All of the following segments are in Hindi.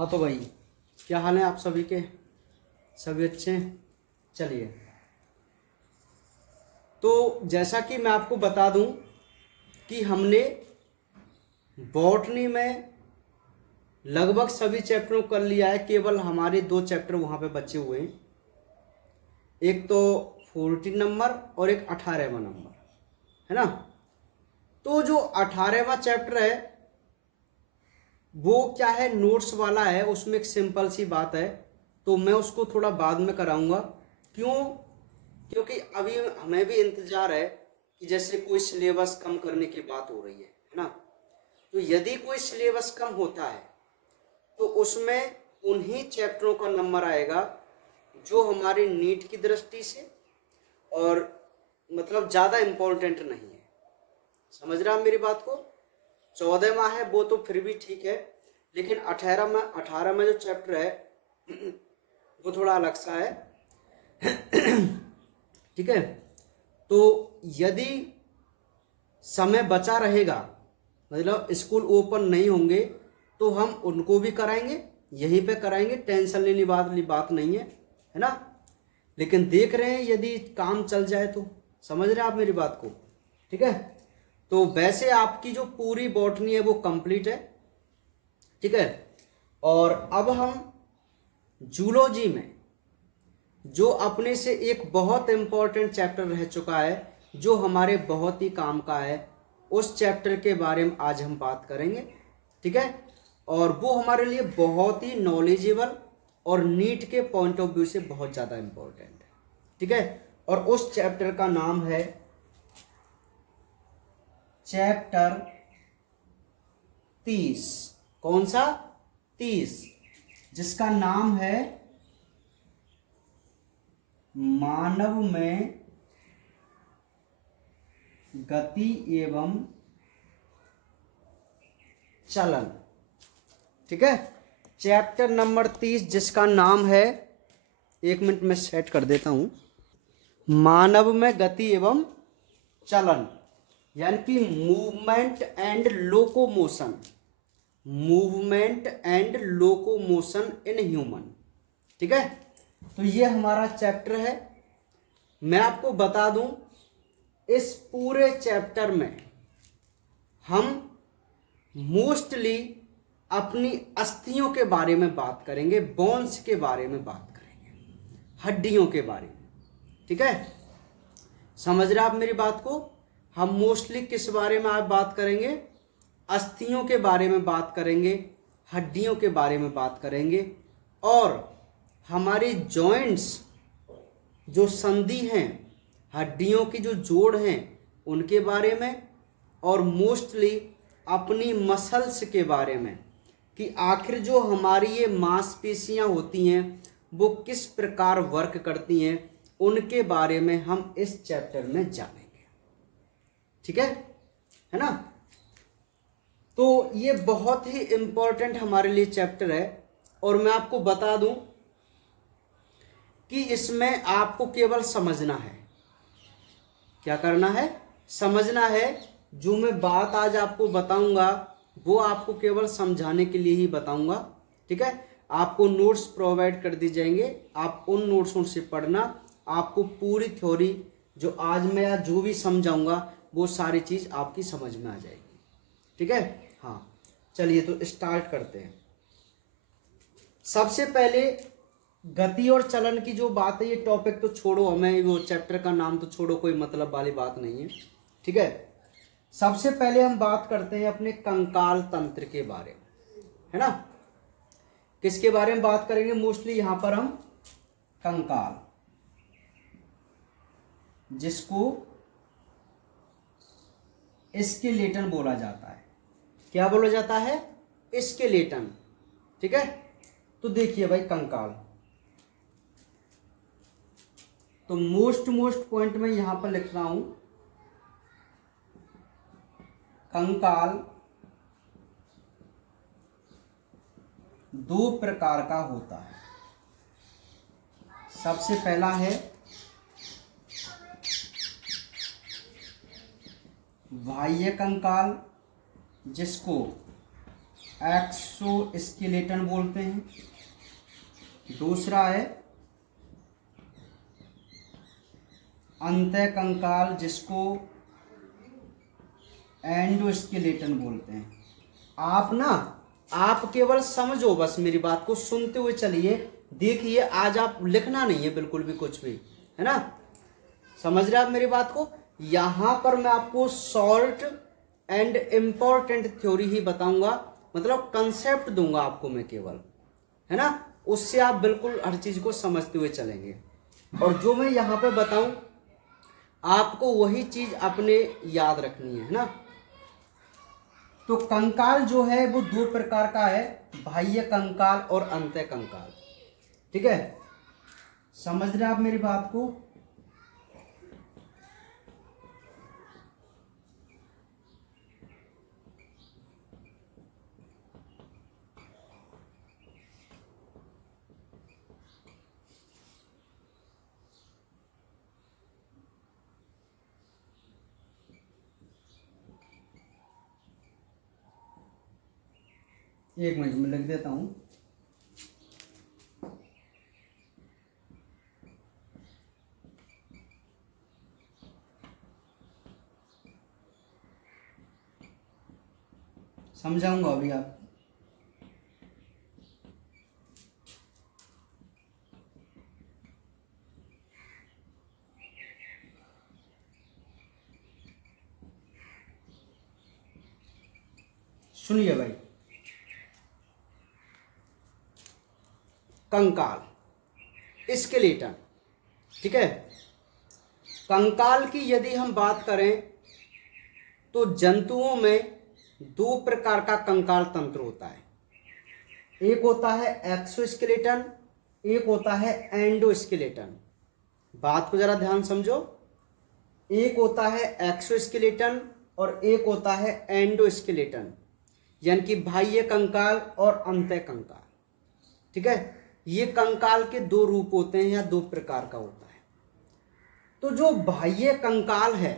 हाँ तो भाई, क्या हाल है आप सभी के? सभी अच्छे हैं? चलिए, तो जैसा कि मैं आपको बता दूं कि हमने बॉटनी में लगभग सभी चैप्टरों को कर लिया है। केवल हमारे 2 चैप्टर वहाँ पे बचे हुए हैं, एक तो 14 नंबर और एक 18वां नंबर, है ना। तो जो 18वां चैप्टर है वो क्या है, नोट्स वाला है। उसमें एक सिंपल सी बात है, तो मैं उसको थोड़ा बाद में कराऊंगा। क्यों? क्योंकि अभी हमें भी इंतजार है कि जैसे कोई सिलेबस कम करने की बात हो रही है ना। तो यदि कोई सिलेबस कम होता है तो उसमें उन्हीं चैप्टरों का नंबर आएगा जो हमारी नीट की दृष्टि से और मतलब ज़्यादा इम्पोर्टेंट नहीं है। समझ रहे हैं आप मेरी बात को? 14वां है वो तो फिर भी ठीक है, लेकिन 18वां जो चैप्टर है वो थोड़ा अलग सा है। ठीक है, तो यदि समय बचा रहेगा, मतलब स्कूल ओपन नहीं होंगे, तो हम उनको भी कराएंगे, यहीं पे कराएंगे। टेंशन लेने वाली बात नहीं है ना। लेकिन देख रहे हैं यदि काम चल जाए तो, समझ रहे हैं आप मेरी बात को? ठीक है, तो वैसे आपकी जो पूरी बॉटनी है वो कंप्लीट है, ठीक है। और अब हम जूलॉजी में जो अपने से एक बहुत इंपॉर्टेंट चैप्टर रह चुका है, जो हमारे बहुत ही काम का है, उस चैप्टर के बारे में आज हम बात करेंगे, ठीक है। और वो हमारे लिए बहुत ही नॉलेजेबल और नीट के पॉइंट ऑफ व्यू से बहुत ज़्यादा इंपॉर्टेंट है, ठीक है। और उस चैप्टर का नाम है चैप्टर 30। कौन सा? 30, जिसका नाम है मानव में गति एवं चलन, ठीक है। चैप्टर नंबर 30 जिसका नाम है, 1 मिनट में सेट कर देता हूं, मानव में गति एवं चलन, यानी कि movement and locomotion, movement and locomotion in human, ठीक है। तो ये हमारा चैप्टर है। मैं आपको बता दूं, इस पूरे चैप्टर में हम मोस्टली अपनी अस्थियों के बारे में बात करेंगे, बोन्स के बारे में बात करेंगे, हड्डियों के बारे में, ठीक है। समझ रहे आप मेरी बात को? हम मोस्टली किस बारे में आप बात करेंगे? अस्थियों के बारे में बात करेंगे, हड्डियों के बारे में बात करेंगे, और हमारे जॉइंट्स जो संधि हैं, हड्डियों की जो जोड़ हैं उनके बारे में, और मोस्टली अपनी मसल्स के बारे में, कि आखिर जो हमारी ये मांसपेशियां होती हैं वो किस प्रकार वर्क करती हैं, उनके बारे में हम इस चैप्टर में जानेंगे, ठीक है ना। तो ये बहुत ही इंपॉर्टेंट हमारे लिए चैप्टर है। और मैं आपको बता दूं कि इसमें आपको केवल समझना है। क्या करना है? समझना है। जो मैं बात आज आपको बताऊंगा वो आपको केवल समझाने के लिए ही बताऊंगा, ठीक है। आपको नोट्स प्रोवाइड कर दी जाएंगे, आप उन नोट्सों से पढ़ना। आपको पूरी थ्योरी जो आज मैं या जो भी समझाऊंगा वो सारी चीज आपकी समझ में आ जाएगी, ठीक है। हाँ, चलिए तो स्टार्ट करते हैं। सबसे पहले गति और चलन की जो बात है, ये टॉपिक तो छोड़ो, हमें वो चैप्टर का नाम तो छोड़ो, कोई मतलब वाली बात नहीं है, ठीक है। सबसे पहले हम बात करते हैं अपने कंकाल तंत्र के बारे में, है ना। किसके बारे में बात करेंगे? मोस्टली यहां पर हम कंकाल, जिसको स्केलेटन बोला जाता है। क्या बोला जाता है? स्केलेटन, ठीक है। तो देखिए भाई, कंकाल तो मोस्ट पॉइंट में यहां पर लिख रहा हूं, कंकाल 2 प्रकार का होता है। सबसे पहला है बाह्य कंकाल, जिसको एक्सोस्केलेटन बोलते हैं। दूसरा है अंतःकंकाल, जिसको एंडोस्केलेटन बोलते हैं। आप केवल समझो, बस मेरी बात को सुनते हुए चलिए। देखिए, आज आप लिखना नहीं है बिल्कुल भी कुछ भी, है ना। समझ रहे आप मेरी बात को। यहां पर मैं आपको शॉर्ट एंड इम्पोर्टेंट थ्योरी ही बताऊंगा, मतलब कंसेप्ट दूंगा आपको मैं केवल, है ना। उससे आप बिल्कुल हर चीज को समझते हुए चलेंगे। और जो मैं यहाँ पे बताऊं आपको वही चीज अपने याद रखनी है ना। तो कंकाल जो है वो दो प्रकार का है, बाह्य कंकाल और अंतःकंकाल। ठीक है, समझ रहे आप मेरी बात को। एक मिनट में लिख देता हूं। समझाऊंगा अभी आप। सुनिए भाई, कंकाल, स्केलेटन, ठीक है। कंकाल की यदि हम बात करें तो जंतुओं में दो प्रकार का कंकाल तंत्र होता है। एक होता है एक्सोस्केलेटन, एक होता है एंडोस्केलेटन। बात को जरा ध्यान समझो। एक होता है एक्सोस्केलेटन और एक होता है एंडोस्केलेटन, यानी कि बाह्य कंकाल और अंतःकंकाल। ठीक है, ये कंकाल के दो रूप होते हैं या दो प्रकार का होता है। तो जो बाह्य कंकाल है,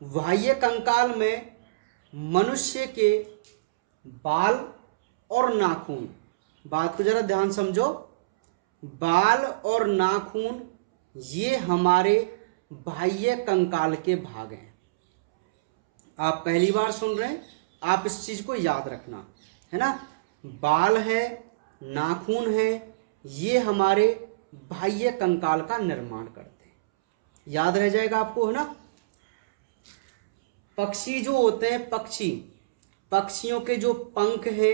बाह्य कंकाल में मनुष्य के बाल और नाखून, बात को जरा ध्यान समझो, बाल और नाखून ये हमारे बाह्य कंकाल के भाग हैं। आप पहली बार सुन रहे हैं, आप इस चीज को याद रखना, है ना। बाल है, नाखून है, ये हमारे बाह्य कंकाल का निर्माण करते हैं। याद रह जाएगा आपको, है ना। पक्षी जो होते हैं, पक्षियों के जो पंख है,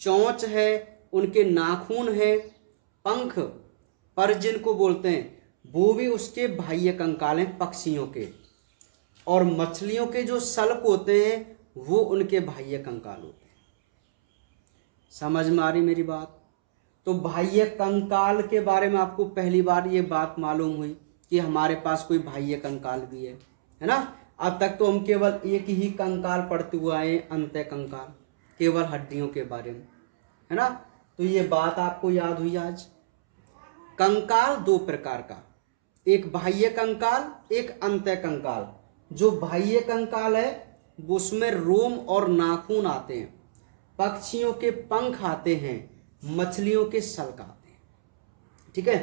चोंच है, उनके नाखून है, पंख पर जिनको बोलते हैं, वो भी उसके बाह्य कंकाल हैं पक्षियों के। और मछलियों के जो सल्क होते हैं वो उनके बाह्य कंकाल होते हैं। समझ में आ रही मेरी बात। तो बाह्य कंकाल के बारे में आपको पहली बार ये बात मालूम हुई कि हमारे पास कोई बाह्य कंकाल भी है ना। अब तक तो हम केवल एक ही कंकाल पढ़ते हुए आए, अंतःकंकाल, केवल हड्डियों के बारे में, है ना। तो ये बात आपको याद हुई आज। कंकाल दो प्रकार का, एक बाह्य कंकाल, एक अंतःकंकाल। जो बाह्य कंकाल है उसमें रोम और नाखून आते हैं, पक्षियों के पंख आते हैं, मछलियों के सल्क आते हैं। ठीक है,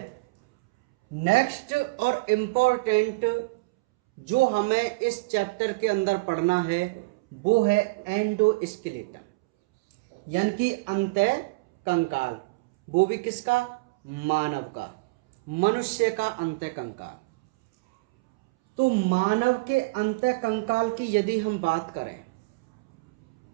नेक्स्ट और इम्पोर्टेंट जो हमें इस चैप्टर के अंदर पढ़ना है वो है एंडोस्केलेटन, यानी कि अंतःकंकाल। वो भी किसका? मानव का, मनुष्य का अंतःकंकाल। तो मानव के अंतःकंकाल की यदि हम बात करें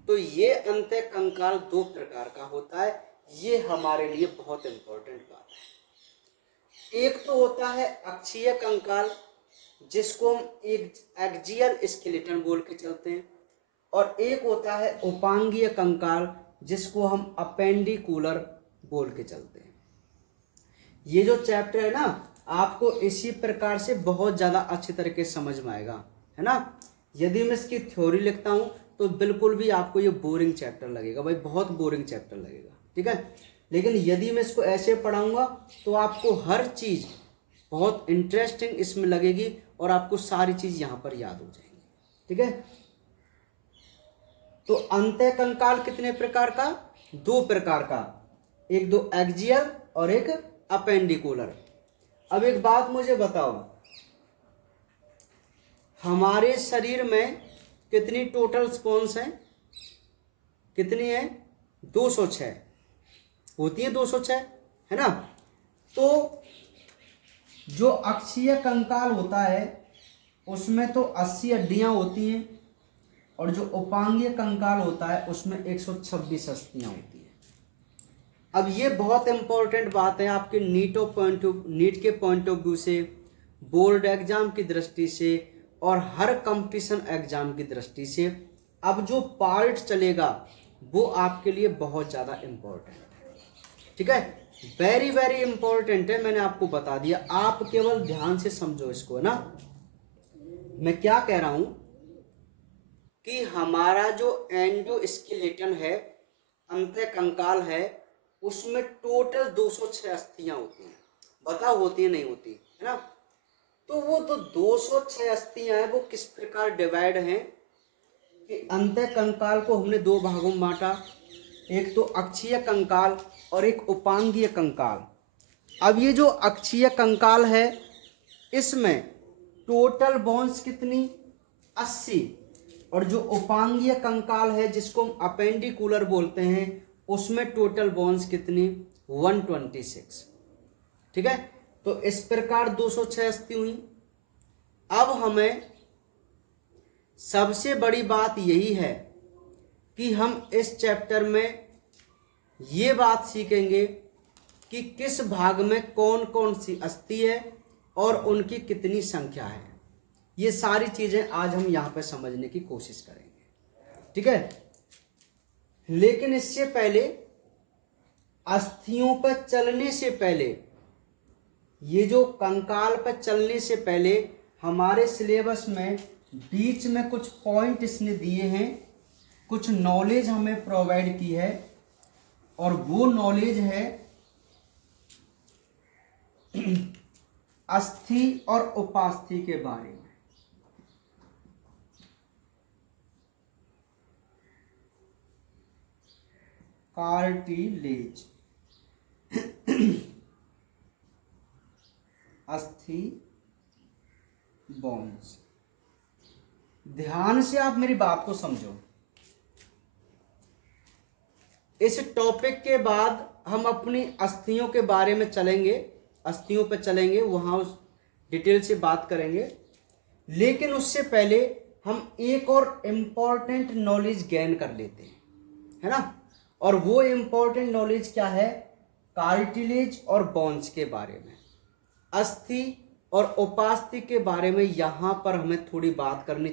तो ये अंतःकंकाल दो प्रकार का होता है। ये हमारे लिए बहुत इंपॉर्टेंट बात है। एक तो होता है अक्षीय कंकाल, जिसको हम एक एक्सियल स्केलेटन बोल के चलते हैं, और एक होता है उपांगीय कंकाल, जिसको हम अपेंडिकुलर बोल के चलते हैं। ये जो चैप्टर है ना, आपको इसी प्रकार से बहुत ज़्यादा अच्छी तरीके से समझ में आएगा, है ना। यदि मैं इसकी थ्योरी लिखता हूँ तो बिल्कुल भी आपको ये बोरिंग चैप्टर लगेगा भाई, बहुत बोरिंग चैप्टर लगेगा, ठीक है। लेकिन यदि मैं इसको ऐसे पढ़ाऊँगा तो आपको हर चीज़ बहुत इंटरेस्टिंग इसमें लगेगी और आपको सारी चीज़ यहाँ पर याद हो जाएंगी, ठीक है। तो अंतः कंकाल कितने प्रकार का? 2 प्रकार का, एक दो एक्सियल और एक अपेंडिकुलर। अब एक बात मुझे बताओ, हमारे शरीर में कितनी टोटल स्पोन्स हैं? कितनी है? 206 होती है, 206 है ना। तो जो अक्षीय कंकाल होता है उसमें तो 80 हड्डियां होती हैं, और जो उपांगीय कंकाल होता है उसमें 126 अस्थियां होती हैं। अब ये बहुत इंपॉर्टेंट बात है आपके नीट के पॉइंट ऑफ व्यू से, बोर्ड एग्जाम की दृष्टि से और हर कंपटीशन एग्जाम की दृष्टि से। अब जो पार्ट चलेगा वो आपके लिए बहुत ज़्यादा इम्पोर्टेंट है, ठीक है, वेरी वेरी इंपॉर्टेंट है। मैंने आपको बता दिया, आप केवल ध्यान से समझो इसको, है ना। मैं क्या कह रहा हूं कि हमारा जो एंडोस्केलेटन है, अंतः कंकाल है, उसमें टोटल 206 अस्थियां होती हैं। बताओ होती है नहीं होती, है ना। तो वो तो 206 अस्थियां हैं, वो किस प्रकार डिवाइड हैं कि अंतः कंकाल को हमने 2 भागों में बांटा, एक तो अक्षीय कंकाल और एक उपांगीय कंकाल। अब ये जो अक्षीय कंकाल है इसमें टोटल बोन्स कितनी? 80, और जो उपांगीय कंकाल है जिसको हम अपेंडिकुलर बोलते हैं उसमें टोटल बोन्स कितनी? 126, ठीक है। तो इस प्रकार 206 अस्थि हुई। अब हमें सबसे बड़ी बात यही है कि हम इस चैप्टर में ये बात सीखेंगे कि किस भाग में कौन कौन सी अस्थि है और उनकी कितनी संख्या है। ये सारी चीजें आज हम यहाँ पे समझने की कोशिश करेंगे, ठीक है। लेकिन इससे पहले, अस्थियों पर चलने से पहले, ये जो कंकाल पर चलने से पहले हमारे सिलेबस में बीच में कुछ पॉइंट इसने दिए हैं, कुछ नॉलेज हमें प्रोवाइड की है, और वो नॉलेज है अस्थि और उपास्थि के बारे में। कार्टिलेज, अस्थि, बोन्स। ध्यान से आप मेरी बात को समझो। इस टॉपिक के बाद हम अपनी अस्थियों के बारे में चलेंगे, अस्थियों पर चलेंगे, वहां उस डिटेल से बात करेंगे। लेकिन उससे पहले हम एक और इम्पॉर्टेंट नॉलेज गेन कर लेते हैं, है ना। और वो इम्पॉर्टेंट नॉलेज क्या है? कार्टिलेज और बोन्स के बारे में, अस्थि और उपास्थि के बारे में यहां पर हमें थोड़ी बात करनी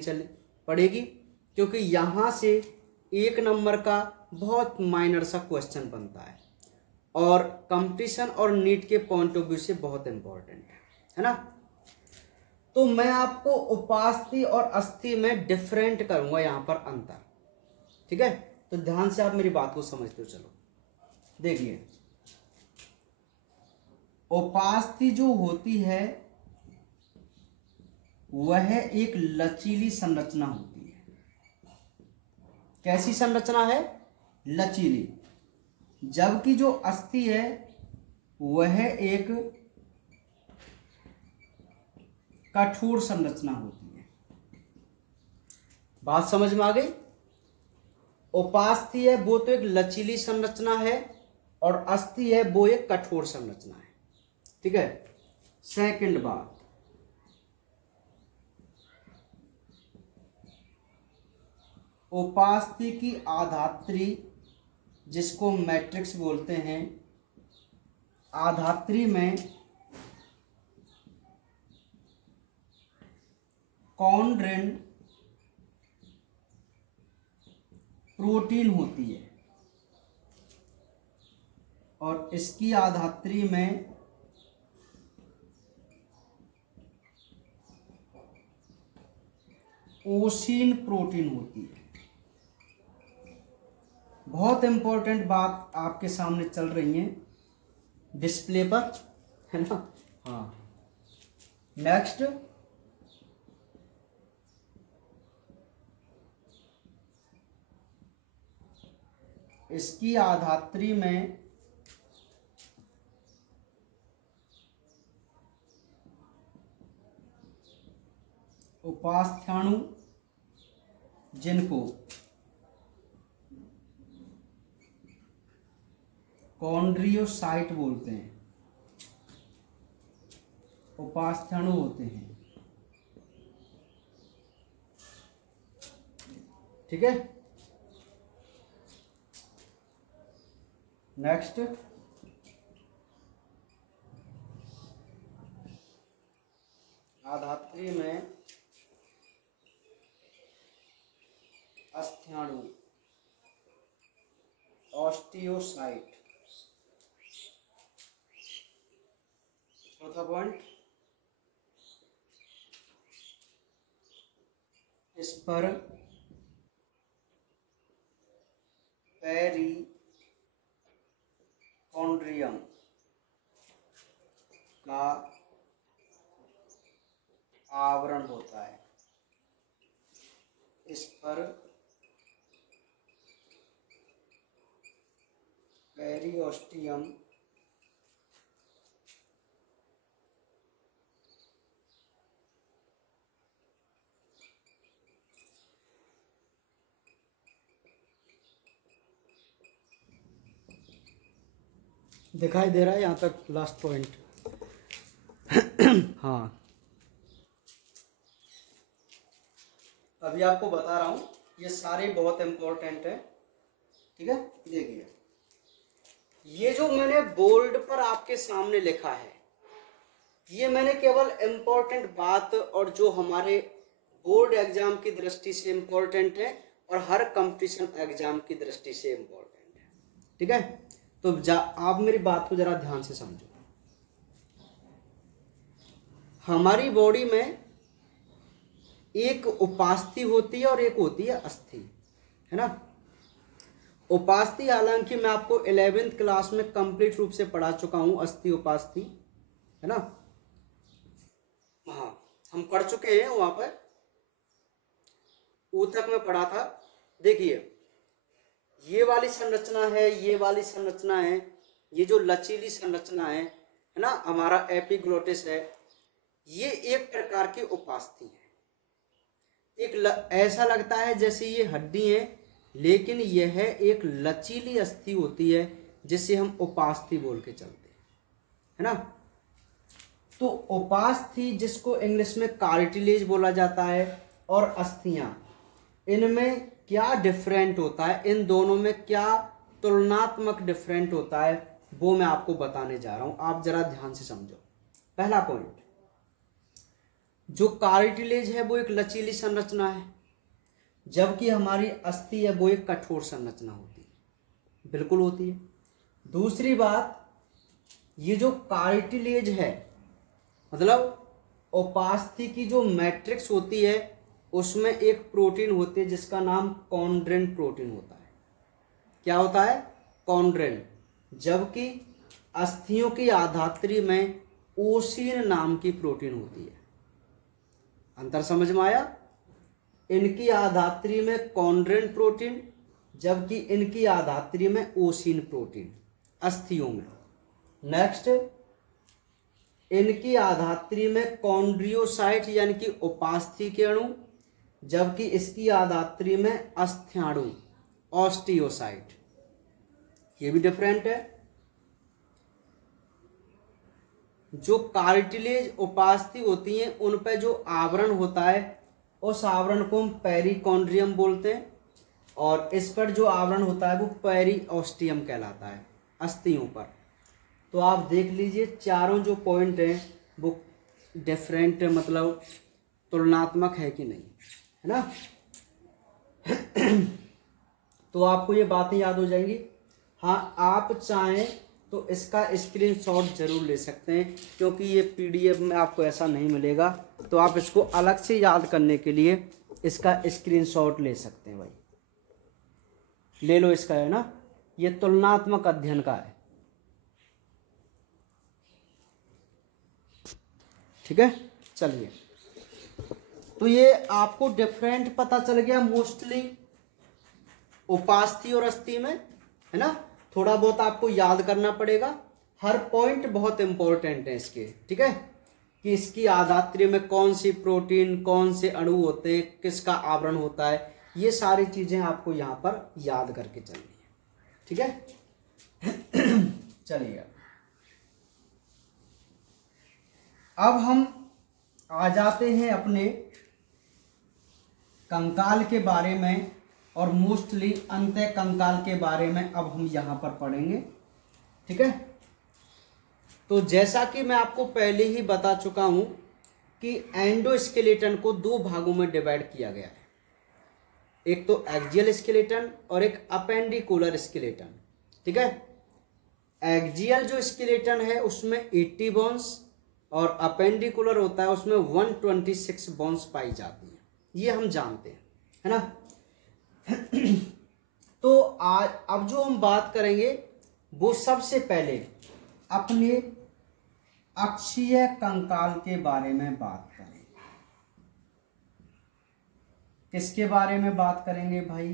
पड़ेगी, क्योंकि यहां से 1 नंबर का बहुत माइनर सा क्वेश्चन बनता है और कंपटीशन और नीट के पॉइंट ऑफ व्यू से बहुत इंपॉर्टेंट है ना। तो मैं आपको उपास्थि और अस्थि में डिफरेंट करूंगा यहां पर अंतर, ठीक है। तो ध्यान से आप मेरी बात को समझते हो। चलो देखिए, उपास्थि जो होती है वह एक लचीली संरचना होती है। कैसी संरचना है? लचीली। जबकि जो अस्थि है वह एक कठोर संरचना होती है। बात समझ में आ गई? उपास्थि है वो तो एक लचीली संरचना है, और अस्थि है वो एक कठोर संरचना है, ठीक है। सेकंड बात, उपास्थि की आधात्री, जिसको मैट्रिक्स बोलते हैं, आधात्री में कॉन्ड्रिन प्रोटीन होती है, और इसकी आधात्री में ओसिन प्रोटीन होती है। बहुत इंपॉर्टेंट बात आपके सामने चल रही है डिस्प्ले पर, है ना। हाँ, नेक्स्ट, इसकी आधात्री में उपास्थ्याणु जिनको कॉन्ड्रियोसाइट बोलते हैं, उपास्थ्याणु होते हैं। ठीक है, नेक्स्ट आधात्री में अस्थ्याणु ऑस्टियोसाइट। चौथा पॉइंट, इस पर पेरिकॉन्ड्रियम का आवरण होता है। इस पर पेरिओस्टियम दिखाई दे रहा है यहाँ तक लास्ट पॉइंट। हाँ, अभी आपको बता रहा हूँ, ये सारे बहुत इम्पोर्टेंट है। ठीक है, देखिए ये जो मैंने बोर्ड पर आपके सामने लिखा है, ये मैंने केवल इम्पोर्टेंट बात और जो हमारे बोर्ड एग्जाम की दृष्टि से इम्पोर्टेंट है और हर कंपटीशन एग्जाम की दृष्टि से इम्पोर्टेंट है। ठीक है, तो आप मेरी बात को जरा ध्यान से समझो। हमारी बॉडी में एक उपास्थि होती है और एक होती है अस्थि, है ना। उपास्थि हालांकि मैं आपको 11th क्लास में कंप्लीट रूप से पढ़ा चुका हूं, अस्थि उपास्थि, है ना। हाँ, हम पढ़ चुके हैं, वहां पर ऊतक में पढ़ा था। देखिए ये वाली संरचना है, ये वाली संरचना है, ये जो लचीली संरचना है ना, हमारा एपिग्लोटिस है, ये एक प्रकार की उपास्थि है। ऐसा लगता है जैसे ये हड्डी है, लेकिन यह एक लचीली अस्थि होती है जिसे हम उपास्थि बोल के चलते हैं, है ना। तो उपास्थि जिसको इंग्लिश में कार्टिलेज बोला जाता है, और अस्थियां, इनमें क्या डिफरेंट होता है, इन दोनों में क्या तुलनात्मक डिफरेंट होता है, वो मैं आपको बताने जा रहा हूं। आप जरा ध्यान से समझो। पहला पॉइंट, जो कार्टिलेज है वो एक लचीली संरचना है, जबकि हमारी अस्थि है वो एक कठोर संरचना होती है, बिल्कुल होती है। दूसरी बात, ये जो कार्टिलेज है, मतलब उपास्थि की जो मैट्रिक्स होती है, उसमें एक प्रोटीन होती है जिसका नाम कॉन्ड्रिन प्रोटीन होता है। क्या होता है? कॉन्ड्रिन। जबकि अस्थियों की आधात्री में ओसीन नाम की प्रोटीन होती है। अंतर समझ में आया? इनकी आधात्री में कॉन्ड्रिन प्रोटीन, जबकि इनकी आधात्री में ओसीन प्रोटीन, अस्थियों में। नेक्स्ट, इनकी आधात्री में कॉन्ड्रियोसाइट यानी कि उपास्थि के अणु, जबकि इसकी आधात्री में अस्थ्याणु, ऑस्टियोसाइट। ये भी डिफरेंट है। जो कार्टिलेज उपास्थि होती हैं उन पर जो आवरण होता है, उस आवरण को हम पेरिकॉन्ड्रियम बोलते हैं, और इस पर जो आवरण होता है वो पेरिओस्टियम कहलाता है, अस्थियों पर। तो आप देख लीजिए, चारों जो पॉइंट हैं वो डिफरेंट, मतलब तुलनात्मक है कि नहीं, है ना। तो आपको ये बातें याद हो जाएंगी। हाँ, आप चाहें तो इसका स्क्रीनशॉट जरूर ले सकते हैं, क्योंकि ये पीडीएफ में आपको ऐसा नहीं मिलेगा, तो आप इसको अलग से याद करने के लिए इसका स्क्रीनशॉट ले सकते हैं। भाई ले लो इसका, है ना, ये तुलनात्मक अध्ययन का है। ठीक है, चलिए, तो ये आपको डिफरेंट पता चल गया मोस्टली उपास्थि और अस्थि में। है ना। थोड़ा बहुत आपको याद करना पड़ेगा, हर पॉइंट बहुत इंपॉर्टेंट है इसके, ठीक है, कि इसकी आधात्री में कौन सी प्रोटीन, कौन से अणु होते हैं, किसका आवरण होता है, ये सारी चीजें आपको यहाँ पर याद करके चलनी है, ठीक है। चलिए अब हम आ जाते हैं अपने कंकाल के बारे में, और मोस्टली अंतः कंकाल के बारे में अब हम यहाँ पर पढ़ेंगे, ठीक है। तो जैसा कि मैं आपको पहले ही बता चुका हूँ कि एंडोस्केलेटन को दो भागों में डिवाइड किया गया है, एक तो एक्सियल स्केलेटन और एक अपेंडिकुलर स्केलेटन, ठीक है। एक्सियल जो स्केलेटन है उसमें 80 बोन्स और अपेंडिकुलर होता है उसमें 126 बोन्स पाई जाती है, ये हम जानते हैं, है ना। तो आज अब जो हम बात करेंगे वो सबसे पहले अपने अक्षीय कंकाल के बारे में बात करेंगे। किसके बारे में बात करेंगे भाई?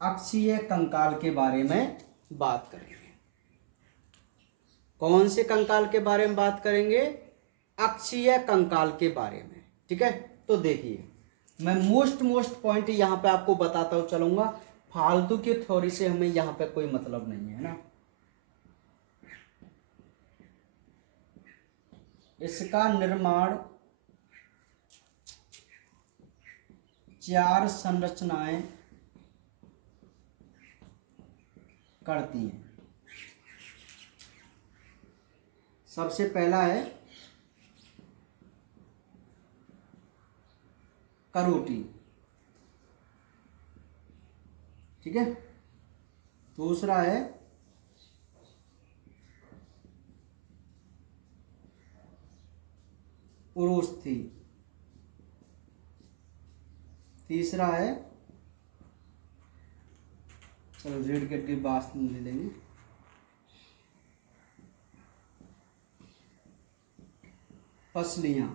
अक्षीय कंकाल के बारे में बात करेंगे। कौन से कंकाल के बारे में बात करेंगे? अक्षीय कंकाल के बारे में, ठीक है। तो देखिए मैं मोस्ट पॉइंट यहां पे आपको बताता हूं चलूंगा, फालतू की थ्योरी से हमें यहां पे कोई मतलब नहीं है ना। इसका निर्माण 4 संरचनाएं करती हैं। सबसे पहला है करोटी, ठीक है। दूसरा है उरोस्थी, तीसरा है, चलो रीढ़ की हड्डी बात ले लेंगे, पसलियां,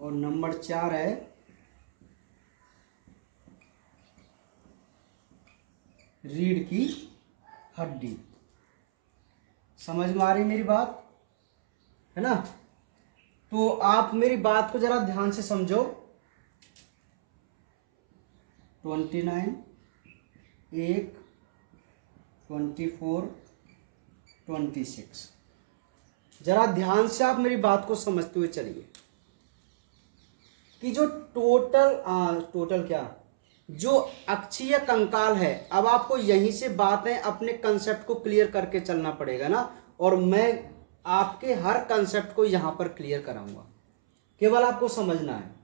और नंबर 4 है रीढ़ की हड्डी। समझ में आ रही मेरी बात, है ना। तो आप मेरी बात को जरा ध्यान से समझो। 29, 1, 24, 26, जरा ध्यान से आप मेरी बात को समझते हुए चलिए कि जो टोटल क्या जो अक्षीय कंकाल है, अब आपको यहीं से बातें अपने कंसेप्ट को क्लियर करके चलना पड़ेगा ना, और मैं आपके हर कंसेप्ट को यहां पर क्लियर कराऊंगा, केवल आपको समझना है।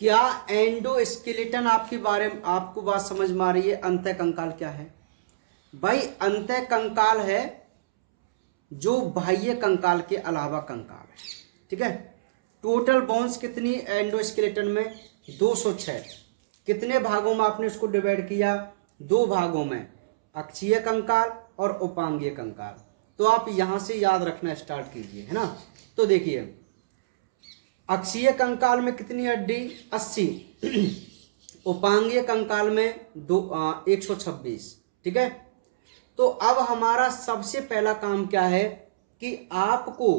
क्या एंडोस्केलेटन आपके बारे में आपको बात समझ में आ रही है? अंतः कंकाल क्या है भाई? अंतः कंकाल है जो बाह्य कंकाल के अलावा कंकाल है, ठीक है। टोटल बोन्स कितनी एंडोस्केलेटन में? 206। कितने भागों में आपने इसको डिवाइड किया? 2 भागों में, अक्षीय कंकाल और उपांगीय कंकाल। तो आप यहां से याद रखना स्टार्ट कीजिए, है ना। तो देखिए अक्षीय कंकाल में कितनी हड्डी? 80। उपांगीय कंकाल में 126, ठीक है। तो अब हमारा सबसे पहला काम क्या है कि आपको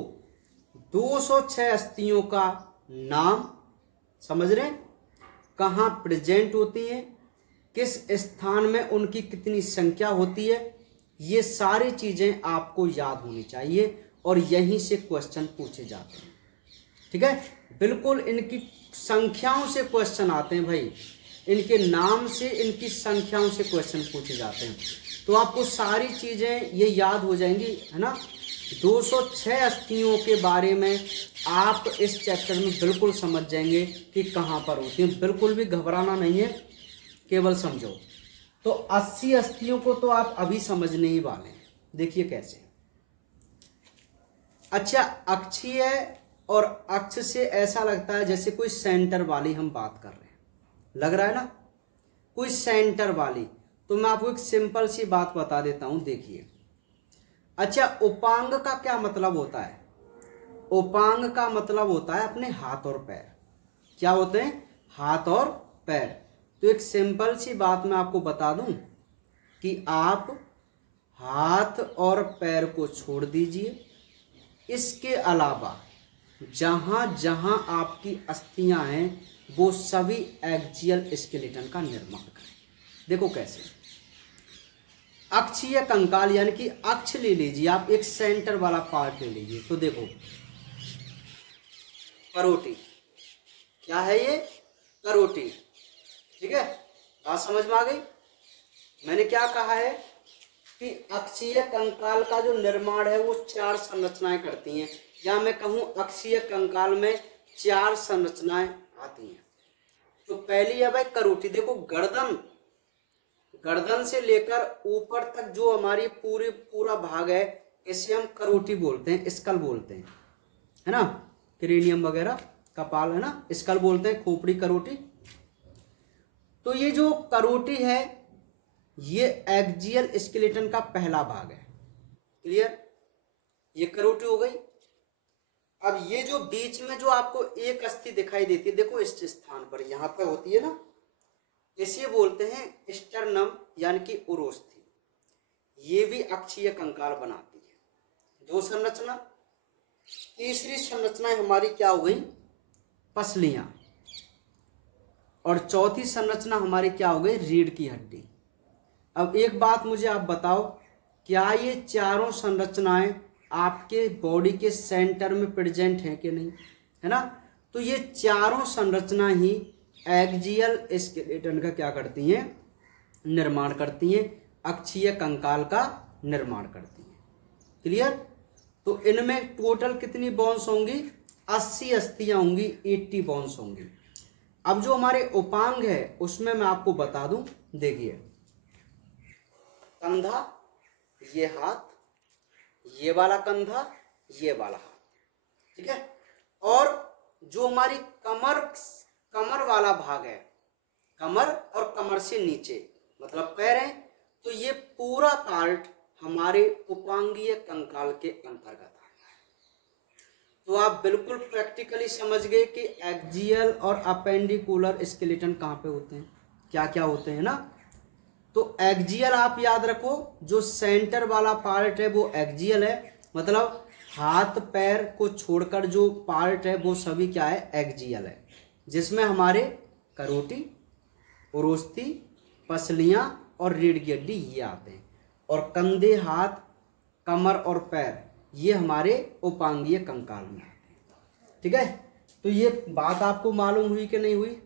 206 अस्थियों का नाम समझ रहे हैं, कहाँ प्रेजेंट होती हैं, किस स्थान में उनकी कितनी संख्या होती है, ये सारी चीजें आपको याद होनी चाहिए, और यहीं से क्वेश्चन पूछे जाते हैं, ठीक है। बिल्कुल इनकी संख्याओं से क्वेश्चन आते हैं भाई, इनके नाम से, इनकी संख्याओं से क्वेश्चन पूछे जाते हैं। तो आपको सारी चीजें ये याद हो जाएंगी, है ना। 206 अस्थियों के बारे में आप इस चैप्टर में बिल्कुल समझ जाएंगे कि कहाँ पर होती हैं। बिल्कुल भी घबराना नहीं है, केवल समझो। तो 80 अस्थियों को तो आप अभी समझने ही वाले हैं, देखिए कैसे। अच्छा, अक्षीय और अक्ष से ऐसा लगता है जैसे कोई सेंटर वाली हम बात कर रहे हैं, लग रहा है ना, कोई सेंटर वाली। तो मैं आपको एक सिंपल सी बात बता देता हूं, देखिए। अच्छा, उपांग का क्या मतलब होता है? उपांग का मतलब होता है अपने हाथ और पैर। क्या होते हैं? हाथ और पैर। तो एक सिंपल सी बात मैं आपको बता दूं कि आप हाथ और पैर को छोड़ दीजिए। इसके अलावा जहाँ जहाँ आपकी अस्थियां हैं वो सभी एक्सियल स्केलेटन का निर्माण करें। देखो कैसे, अक्षीय कंकाल यानी कि अक्ष ले लीजिए आप, एक सेंटर वाला पार्ट ले लीजिए। तो देखो करोटी, क्या है ये? करोटी। ठीक है, बात समझ में आ गई? मैंने क्या कहा है कि अक्षीय कंकाल का जो निर्माण है वो 4 संरचनाएं करती हैं, या मैं कहूं अक्षीय कंकाल में 4 संरचनाएं आती हैं। तो पहली है भाई करोटी। देखो गर्दन से लेकर ऊपर तक जो हमारी पूरा भाग है इसे हम करोटी बोलते हैं, स्कल बोलते हैं, है ना। क्रेनियम वगैरह, कपाल, है ना, स्कल बोलते हैं, खोपड़ी, करोटी। तो ये जो करोटी है ये एक्सियल स्केलेटन का पहला भाग है। क्लियर? ये करोटी हो गई। अब ये जो बीच में जो आपको एक अस्थि दिखाई देती है, देखो इस स्थान पर यहां पर होती है ना, इसे बोलते हैं स्टर्नम यानी कि उरोस्थि। ये भी अक्षीय कंकाल बनाती है। 2 संरचना। तीसरी संरचना हमारी क्या हो गई? पसलियां। और चौथी संरचना हमारी क्या हो गई? रीढ़ की हड्डी। अब एक बात मुझे आप बताओ, क्या ये चारों संरचनाएं आपके बॉडी के सेंटर में प्रेजेंट हैं कि नहीं? है ना। तो ये चारों संरचना ही एक्सियल स्केलेटन का क्या करती हैं? निर्माण करती हैं, अक्षीय कंकाल का निर्माण करती हैं। क्लियर? तो इनमें टोटल कितनी बोन्स होंगी? 80 अस्थियां होंगी, 80 बोन्स होंगी। अब जो हमारे उपांग है उसमें मैं आपको बता दूं, देखिए कंधा, ये हाथ, ये वाला कंधा, ये वाला हाथ, ठीक है। और जो हमारी कमर वाला भाग है, कमर और कमर से नीचे मतलब पैर है, तो ये पूरा पार्ट हमारे उपांगीय कंकाल के अंतर्गत आता है। तो आप बिल्कुल प्रैक्टिकली समझ गए कि एक्सियल और अपेंडिकुलर स्केलेटन कहाँ पे होते हैं, क्या क्या होते हैं ना। तो एक्सियल आप याद रखो, जो सेंटर वाला पार्ट है वो एक्सियल है, मतलब हाथ पैर को छोड़कर जो पार्ट है वो सभी क्या है? एक्सियल है, जिसमें हमारे करोटी, उरोस्थि, पसलियां और रीढ़ की हड्डी ये आते हैं। और कंधे, हाथ, कमर और पैर ये हमारे उपांगीय कंकाल में आते हैं। ठीक है, तो ये बात आपको मालूम हुई कि नहीं हुई?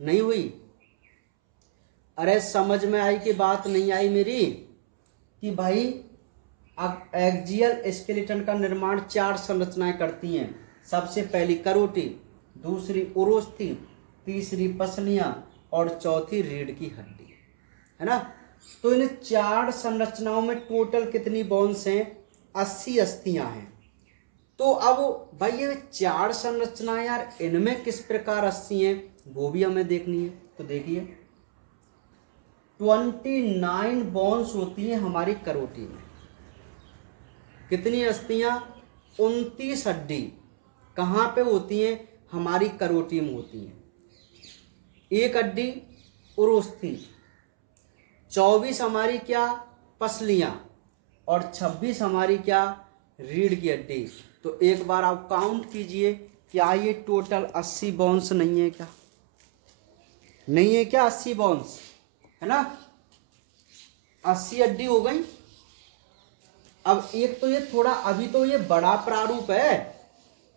नहीं हुई? अरे समझ में आई कि बात नहीं आई मेरी? कि भाई अब एक्सियल स्केलेटन का निर्माण 4 संरचनाएं करती हैं। सबसे पहली करोटी, दूसरी उरोस्थि, तीसरी पसलियां और चौथी रीढ़ की हड्डी, है ना। तो इन 4 संरचनाओं में टोटल कितनी बोन्स हैं? 80 अस्थियां हैं। तो अब भाई ये 4 संरचनाएं यार, इनमें किस प्रकार अस्थि हैं वो भी हमें देखनी है। तो देखिए 29 बोन्स होती हैं हमारी करोटी में। कितनी अस्थियां? 29 हड्डी कहाँ पे होती हैं? हमारी करोटी में होती हैं। 1 हड्डी उरोस्थि, 24 हमारी क्या? पसलियां, और 26 हमारी क्या? रीढ़ की हड्डी। तो एक बार आप काउंट कीजिए, क्या ये टोटल 80 बोन्स नहीं है क्या? नहीं है क्या 80 बोन्स? है ना, 80 हड्डी हो गई। अब एक तो ये थोड़ा, अभी तो ये बड़ा प्रारूप है,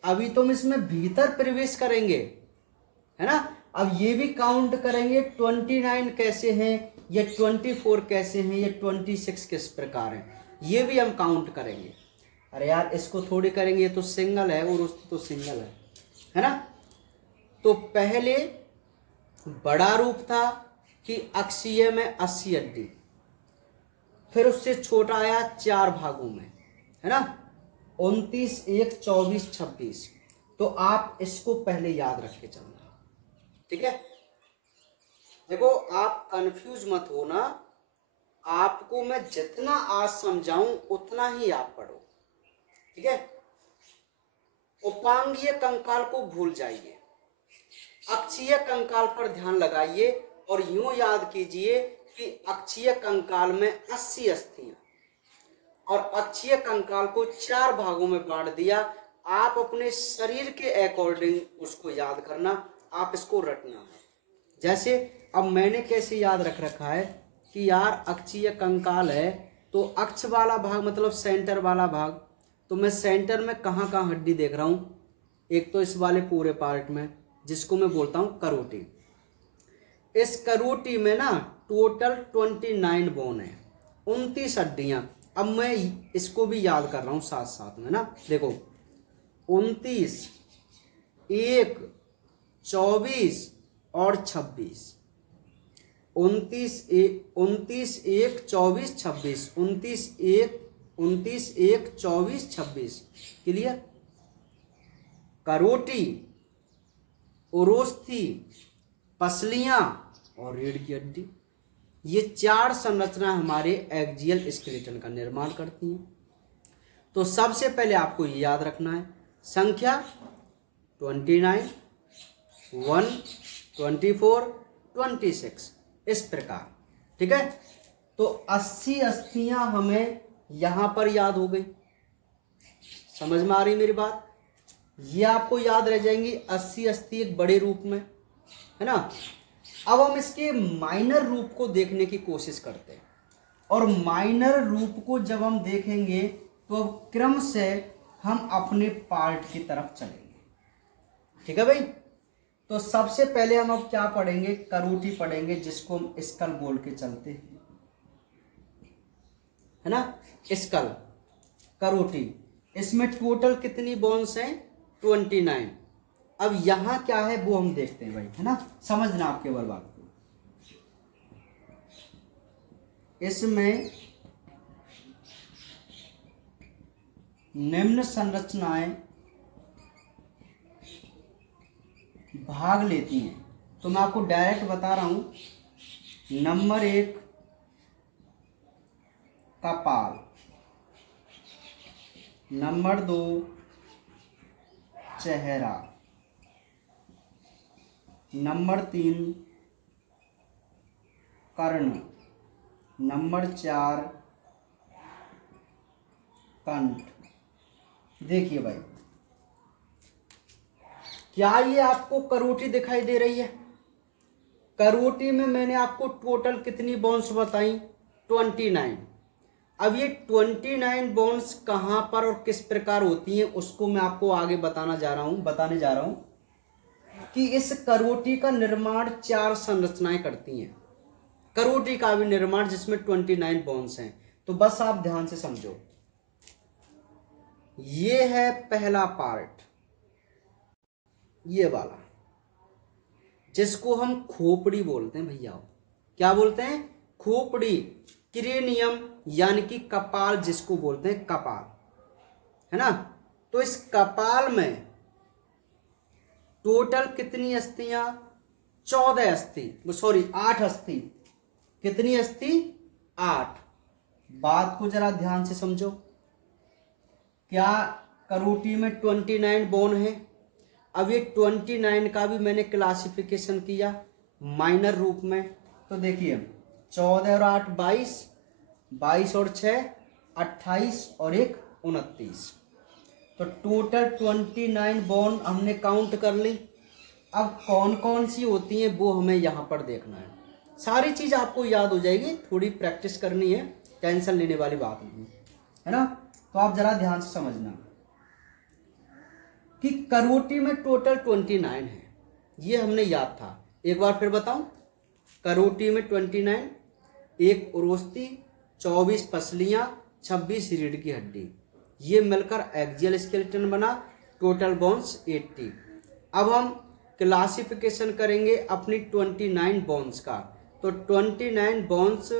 अभी तो हम इसमें भीतर प्रवेश करेंगे, है ना। अब ये भी काउंट करेंगे 29 कैसे हैं, ये 24 कैसे हैं, ये 26 किस प्रकार हैं, ये भी हम काउंट करेंगे। अरे यार इसको थोड़ी करेंगे, ये तो सिंगल है और उसको तो सिंगल है ना। तो पहले बड़ा रूप था कि अक्षीय में 80 हड्डी, फिर उससे छोटा आया 4 भागों में, है ना, 29, 1, 24, 26। तो आप इसको पहले याद रख के चलना, ठीक है। देखो आप कंफ्यूज मत होना, आपको मैं जितना आज समझाऊं उतना ही आप पढ़ो, ठीक है। उपांगीय कंकाल को भूल जाइए, अक्षीय कंकाल पर ध्यान लगाइए और यूं याद कीजिए कि अक्षीय कंकाल में 80 अस्थियां और अक्षीय कंकाल को 4 भागों में बांट दिया। आप अपने शरीर के अकॉर्डिंग उसको याद करना, आप इसको रटना। जैसे अब मैंने कैसे याद रख रखा है कि यार अक्षीय कंकाल है तो अक्ष वाला भाग मतलब सेंटर वाला भाग, तो मैं सेंटर में कहाँ कहाँ हड्डी देख रहा हूँ। एक तो इस वाले पूरे पार्ट में जिसको मैं बोलता हूँ करोटी। इस करोटी में ना टोटल 29 बोन है, 29 हड्डियां। अब मैं इसको भी याद कर रहा हूँ साथ साथ में ना, देखो 29, 1, 24 और 26, 29, 1, 24, 26, 29, 1, 24, 26। क्लियर। करोटी, उरोस्थी, पसलियां और रीढ़ की हड्डी, ये 4 संरचना हमारे एक्सियल स्केलेटन का निर्माण करती हैं। तो सबसे पहले आपको ये याद रखना है, संख्या 29, 1, 24, 26, इस प्रकार। ठीक है, तो 80 अस्थियां हमें यहां पर याद हो गई। समझ में आ रही मेरी बात? ये आपको याद रह जाएंगी 80 अस्थि एक बड़े रूप में, है ना। अब हम इसके माइनर रूप को देखने की कोशिश करते हैं, और माइनर रूप को जब हम देखेंगे तो अब क्रम से हम अपने पार्ट की तरफ चलेंगे। ठीक है भाई। तो सबसे पहले हम अब क्या पढ़ेंगे, करोटी पढ़ेंगे, जिसको हम स्कल बोल के चलते हैं, है ना। स्कल, करोटी, इसमें टोटल कितनी बोन्स हैं? 29। अब यहां क्या है वो हम देखते हैं भाई, है ना। समझना आप केवल बात को। इसमें निम्न संरचनाएं भाग लेती हैं। तो मैं आपको डायरेक्ट बता रहा हूं। नंबर 1 कपाल, नंबर 2 चेहरा, नंबर 3 कर्ण, नंबर 4 कंठ। देखिए भाई, क्या ये आपको करोटी दिखाई दे रही है? करोटी में मैंने आपको टोटल कितनी बोन्स बताई? 29। अब ये 29 बोन्स कहां पर और किस प्रकार होती हैं उसको मैं आपको आगे बताने जा रहा हूं कि इस करोटी का निर्माण 4 संरचनाएं करती हैं। करोटी का भी निर्माण जिसमें 29 बोन्स हैं। तो बस आप ध्यान से समझो, ये है पहला पार्ट, ये वाला, जिसको हम खोपड़ी बोलते हैं भैया। क्या बोलते हैं? खोपड़ी, क्रेनियम यानी कि कपाल, जिसको बोलते हैं कपाल, है ना। तो इस कपाल में टोटल कितनी अस्थियां? 14 अस्थि, सॉरी 8 अस्थि। कितनी अस्थि? 8। बात को जरा ध्यान से समझो। क्या करोटी में 29 बोन है? अब ये 29 का भी मैंने क्लासिफिकेशन किया माइनर रूप में। तो देखिए 14 और 8 22, 22 और 6 28 और 1 29। तो टोटल 29 बोन हमने काउंट कर ली। अब कौन कौन सी होती हैं वो हमें यहाँ पर देखना है। सारी चीज आपको याद हो जाएगी, थोड़ी प्रैक्टिस करनी है, टेंशन लेने वाली बात नहीं है ना। तो आप जरा ध्यान से समझना कि करोटी में टोटल 29 है, ये हमने याद था। एक बार फिर बताऊं, करोटी में 29, 1 उरोस्थी, 24 पसलियां, 26 रीढ़ की हड्डी, ये मिलकर एक्सियल स्केलेटन बना। Total bones 80। अब हम क्लासिफिकेशन करेंगे अपनी 29 बोन्स का। तो 29 बोन्स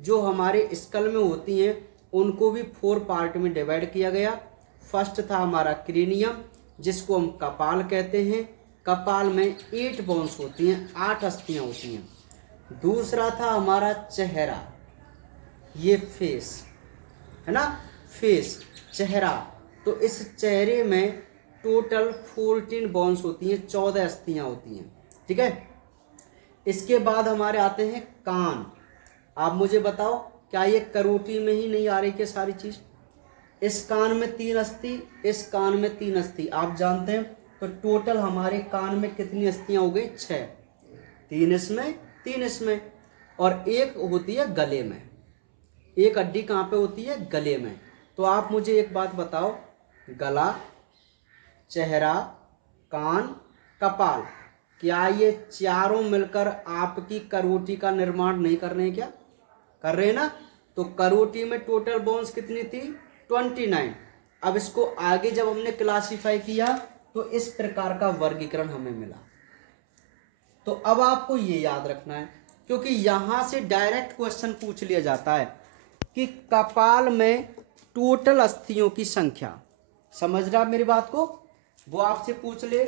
जो हमारे स्कल में होती हैं उनको भी 4 पार्ट में डिवाइड किया गया। फर्स्ट था हमारा क्रेनियम, जिसको हम कपाल कहते हैं। कपाल में 8 बोन्स होती हैं, 8 अस्थियां होती हैं। दूसरा था हमारा चेहरा, ये फेस, है ना, फेस, चेहरा। तो इस चेहरे में टोटल 14 बोन्स होती हैं, 14 अस्थियां होती हैं। ठीक है। इसके बाद हमारे आते हैं कान। आप मुझे बताओ, क्या ये करोटी में ही नहीं आ रही क्या सारी चीज? इस कान में 3 अस्थि, इस कान में 3 अस्थि, आप जानते हैं। तो टोटल हमारे कान में कितनी अस्थियां हो गई? 6। 3 इसमें, 3 इसमें, और एक होती है गले में। एक हड्डी कहाँ पे होती है? गले में। तो आप मुझे एक बात बताओ, गला, चेहरा, कान, कपाल, क्या ये चारों मिलकर आपकी करोटी का निर्माण नहीं कर रहे हैं? क्या कर रहे हैं ना? तो करोटी में टोटल बोन्स कितनी थी? 29। अब इसको आगे जब हमने क्लासिफाई किया तो इस प्रकार का वर्गीकरण हमें मिला। तो अब आपको ये याद रखना है, क्योंकि यहां से डायरेक्ट क्वेश्चन पूछ लिया जाता है कि कपाल में टोटल अस्थियों की संख्या, समझ रहे आप मेरी बात को? वो आपसे पूछ ले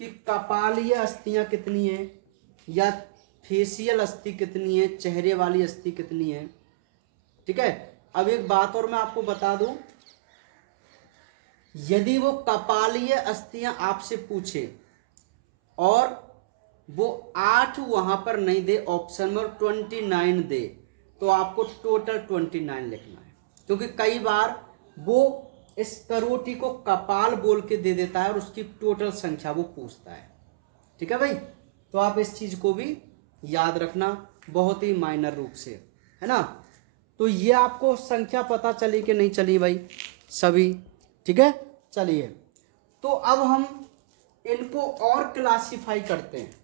कि कपालीय अस्थियां कितनी हैं, या फेशियल अस्थि कितनी है, चेहरे वाली अस्थि कितनी है। ठीक है। अब एक बात और मैं आपको बता दूं, यदि वो कपालीय अस्थियां आपसे पूछे और वो 8 वहां पर नहीं दे ऑप्शन में और 29 दे, तो आपको टोटल 29 लिखना है, क्योंकि कई बार वो इस करोटी को कपाल बोल के दे देता है और उसकी टोटल संख्या वो पूछता है। ठीक है भाई, तो आप इस चीज को भी याद रखना बहुत ही माइनर रूप से, है ना। तो ये आपको संख्या पता चली कि नहीं चली भाई सभी? ठीक है, चलिए। तो अब हम इनको और क्लासिफाई करते हैं,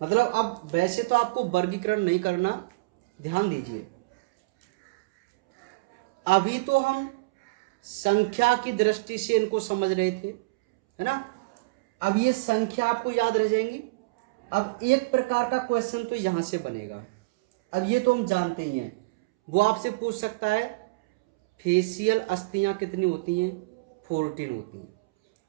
मतलब अब वैसे तो आपको वर्गीकरण नहीं करना, ध्यान दीजिए। अभी तो हम संख्या की दृष्टि से इनको समझ रहे थे, है ना। अब ये संख्या आपको याद रह जाएंगी। अब एक प्रकार का क्वेश्चन तो यहां से बनेगा, अब ये तो हम जानते ही हैं, वो आपसे पूछ सकता है फेशियल अस्थियां कितनी होती हैं? 14 होती हैं।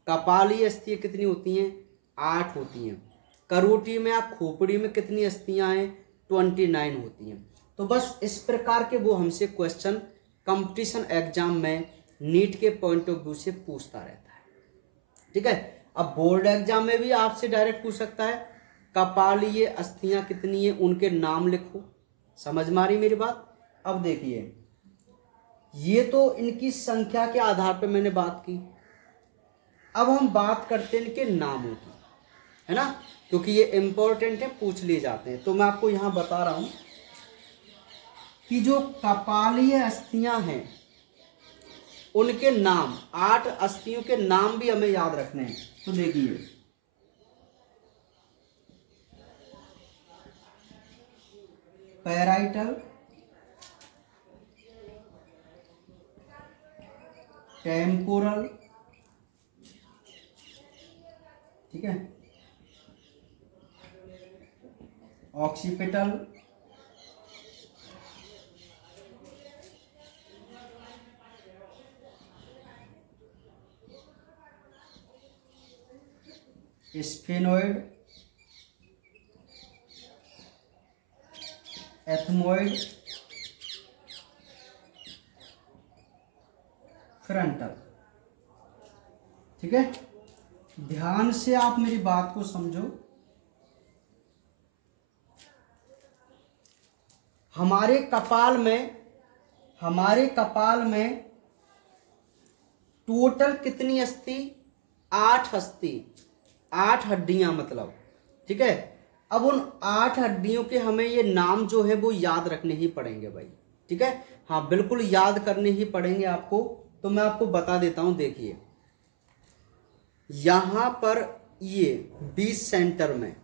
कपालीय अस्थियां कितनी होती हैं? 8 होती हैं। करोटी में या खोपड़ी में कितनी अस्थियां हैं? 29 होती हैं। तो बस इस प्रकार के वो हमसे क्वेश्चन कंपटीशन एग्जाम में नीट के पॉइंट ऑफ व्यू से पूछता रहता है। ठीक है। अब बोर्ड एग्जाम में भी आपसे डायरेक्ट पूछ सकता है कपालीय अस्थियां कितनी है, उनके नाम लिखो। समझ में आ रही मेरी बात? अब देखिए, ये तो इनकी संख्या के आधार पर मैंने बात की। अब हम बात करते हैं इनके नामों की, है ना, क्योंकि ये इंपॉर्टेंट है, पूछ लिए जाते हैं। तो मैं आपको यहां बता रहा हूं कि जो कपालीय अस्थियां हैं उनके नाम, 8 अस्थियों के नाम भी हमें याद रखने हैं। तो देखिए, पैराइटल, टेम्पोरल, ठीक है, ऑक्सीपिटल, स्फेनोइड, एथमोइड, फ्रंटल। ठीक है, ध्यान से आप मेरी बात को समझो। हमारे कपाल में टोटल कितनी अस्थि? 8 अस्थि, 8 हड्डियां मतलब। ठीक है। अब उन 8 हड्डियों के हमें ये नाम जो है वो याद रखने ही पड़ेंगे भाई। ठीक है, हाँ बिल्कुल याद करने ही पड़ेंगे आपको। तो मैं आपको बता देता हूं, देखिए यहां पर ये 20 सेंटर में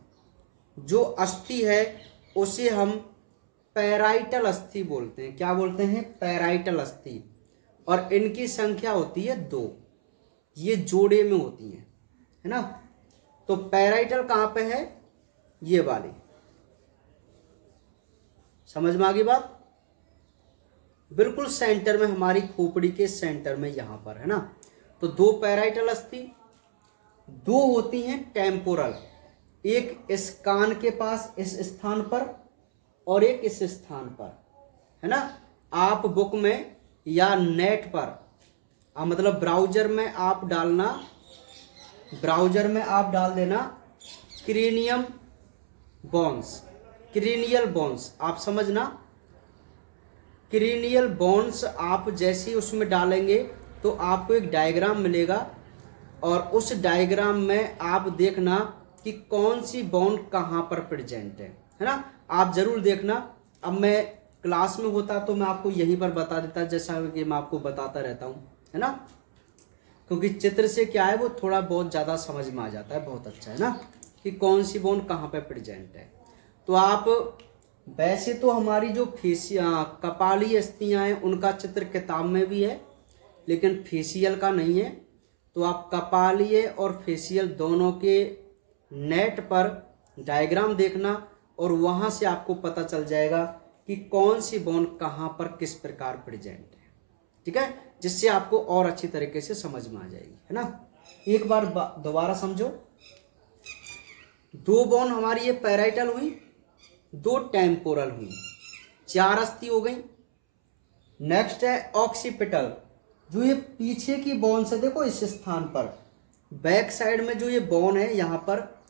जो अस्थि है उसे हम पैराइटल अस्थि बोलते हैं। क्या बोलते हैं? पैराइटल अस्थि। और इनकी संख्या होती है 2, ये जोड़े में होती है ना। तो पैराइटल कहां पे है? ये वाली, समझ में आ गई बात? बिल्कुल सेंटर में, हमारी खोपड़ी के सेंटर में यहां पर, है ना। तो 2 पैराइटल अस्थि, 2 होती हैं टेम्पोरल, एक इस कान के पास इस स्थान पर और एक इस स्थान पर, है ना। आप बुक में या नेट पर मतलब ब्राउजर में आप डाल देना क्रेनियम बोन्स, क्रेनियल बोन्स, आप समझना क्रेनियल बोन्स आप जैसे ही उसमें डालेंगे तो आपको एक डायग्राम मिलेगा, और उस डायग्राम में आप देखना कि कौन सी बोन कहाँ पर प्रेजेंट है ना। आप जरूर देखना। अब मैं क्लास में होता तो मैं आपको यहीं पर बता देता, जैसा कि मैं आपको बताता रहता हूँ, है ना, क्योंकि चित्र से क्या है वो थोड़ा बहुत ज़्यादा समझ में आ जाता है। बहुत अच्छा है ना कि कौन सी बोन कहाँ पे प्रेजेंट है। तो आप वैसे तो हमारी जो कपाली अस्थियाँ हैं उनका चित्र किताब में भी है, लेकिन फेशियल का नहीं है। तो आप कपालीय और फेशियल दोनों के नेट पर डायग्राम देखना, और वहाँ से आपको पता चल जाएगा कि कौन सी बोन कहाँ पर किस प्रकार प्रेजेंट है। ठीक है, जिससे आपको और अच्छी तरीके से समझ में आ जाएगी, है ना। एक बार दोबारा समझो। दो बोन हमारी ये पैराइटल हुई, दो टेम्पोरल हुई, 4 अस्थि हो गई। नेक्स्ट है ऑक्सीपिटल, जो ये पीछे की बोन से देखो इस स्थान पर बैक साइड में जो ये बोन है यहाँ पर,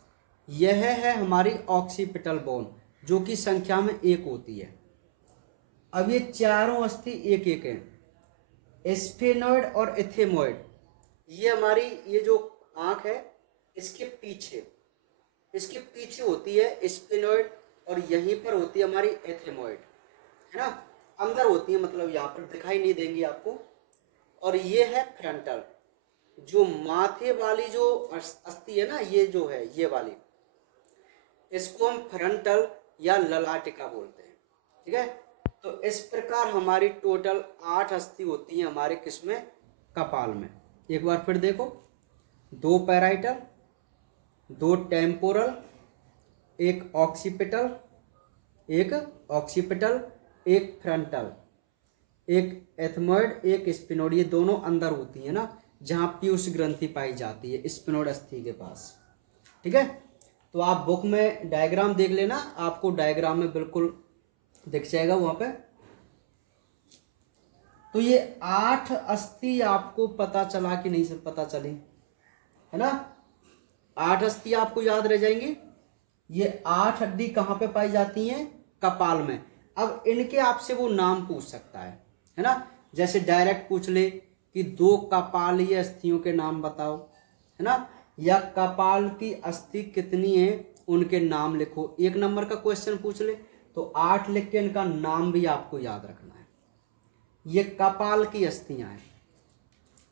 यह है हमारी ऑक्सीपिटल बोन, जो कि संख्या में 1 होती है। अब ये चारों अस्थि एक एक हैं, स्फेनॉइड और एथेमॉइड। ये हमारी ये जो आंख है इसके पीछे होती है स्फेनॉइड, और यहीं पर होती है हमारी एथेमॉइड, है ना। अंदर होती है, मतलब यहाँ पर दिखाई नहीं देंगी आपको। और ये है फ्रंटल, जो माथे वाली जो अस्थि है ना, ये जो है ये वाली, इसको हम फ्रंटल या ललाटिका बोलते हैं। ठीक है, तो इस प्रकार हमारी टोटल 8 अस्थि होती हैं हमारे किसमें, कपाल में। एक बार फिर देखो, 2 पैराइटल, 2 टेम्पोरल, एक ऑक्सीपिटल, एक फ्रंटल, एक एथमॉइड, एक स्पिनोड। ये दोनों अंदर होती है ना, जहाँ पीयूष ग्रंथि पाई जाती है स्पिनोड अस्थि के पास। ठीक है, तो आप बुक में डायग्राम देख लेना, आपको डायग्राम में बिल्कुल दिख जाएगा वहां पे। तो ये 8 अस्थि आपको पता चला कि नहीं सब पता चली, है ना। 8 अस्थि आपको याद रह जाएंगी। ये 8 हड्डी कहाँ पे पाई जाती हैं, कपाल में। अब इनके आपसे वो नाम पूछ सकता है ना। जैसे डायरेक्ट पूछ ले कि 2 कपालीय अस्थियों के नाम बताओ, है ना, या कपाल की अस्थि कितनी है उनके नाम लिखो। 1 नंबर का क्वेश्चन पूछ ले तो 8 लिख के इनका नाम भी आपको याद रखना है। ये कपाल की अस्थियां हैं।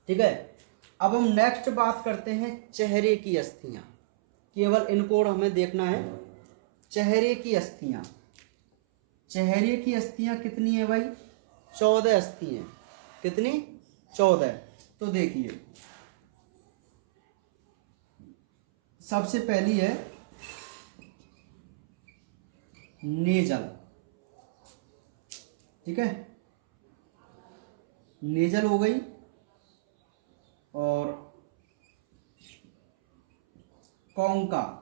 ठीक है, अब हम नेक्स्ट बात करते हैं चेहरे की अस्थियां। केवल इनको हमें देखना है। चेहरे की अस्थियां कितनी है भाई, 14 अस्थि हैं। कितनी, 14। तो देखिए, सबसे पहली है नेजल। ठीक है, नेजल हो गई, और concha,